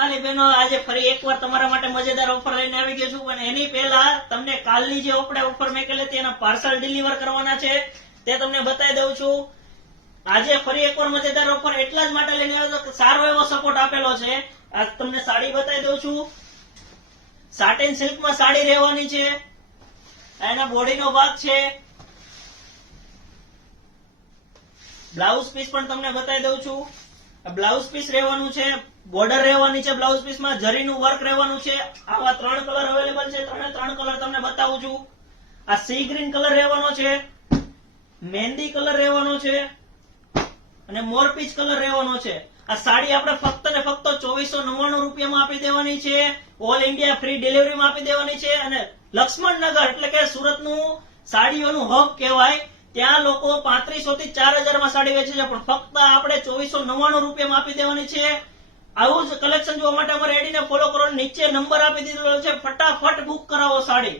વાલી બહેનો, આજે ફરી એકવાર તમારા માટે મજેદાર ઓફર લઈને આવી ગયો છું, પણ એની પહેલા તમને કાલની જે આપણે ઓફર મેકેલી હતી એના પાર્સલ ડિલિવર કરવાના છે તે તમને બતાવી દઉં છું. આજે ફરી એકવાર મજેદાર ઓફર એટલા જ માટે લઈને આવ્યો કે સારો એવો સપોર્ટ આપેલો છે. આજ તમને સાડી બતાવી દઉં છું. સાટિન સિલ્કમાં સાડી રહેવાની છે. એના બોડીનો ભાગ છે. બ્લાઉઝ પીસ પણ તમને બતાવી દઉં છું. બ્લાઉઝ પીસ રહેવાનું છે, બોર્ડર રહેવાની છે, બ્લાઉઝ પીસમાં જરીનું વર્ક રહેવાનું છે. આવા 3 કલર અવેલેબલ છે. 3 કલર તમને બતાવું છું. આ સી ગ્રીન કલર રહેવાનો છે, મહેંદી કલર રહેવાનો છે અને મોરપીચ કલર રહેવાનો છે. આ સાડી આપણે ફક્ત ને ફક્ત 2499 રૂપિયામાં આપી દેવાની છે. ઓલ ઇન્ડિયા ફ્રી ડિલિવરીમાં આપી દેવાની છે. અને લક્ષ્મણનગર એટલે કે સુરતનું સાડીઓનું હબ કહેવાય, ત્યાં લોકો 3500 થી 4000 માં સાડી વેચે છે, પણ ફક્ત આપણે 2499 રૂપિયામાં આપી દેવાની છે. આવું જ કલેક્શન જોવા માટે અમારે એડીને ફોલો કરો. નીચે નંબર આપી દીધેલો છે, ફટાફટ બુક કરાવો સાડી.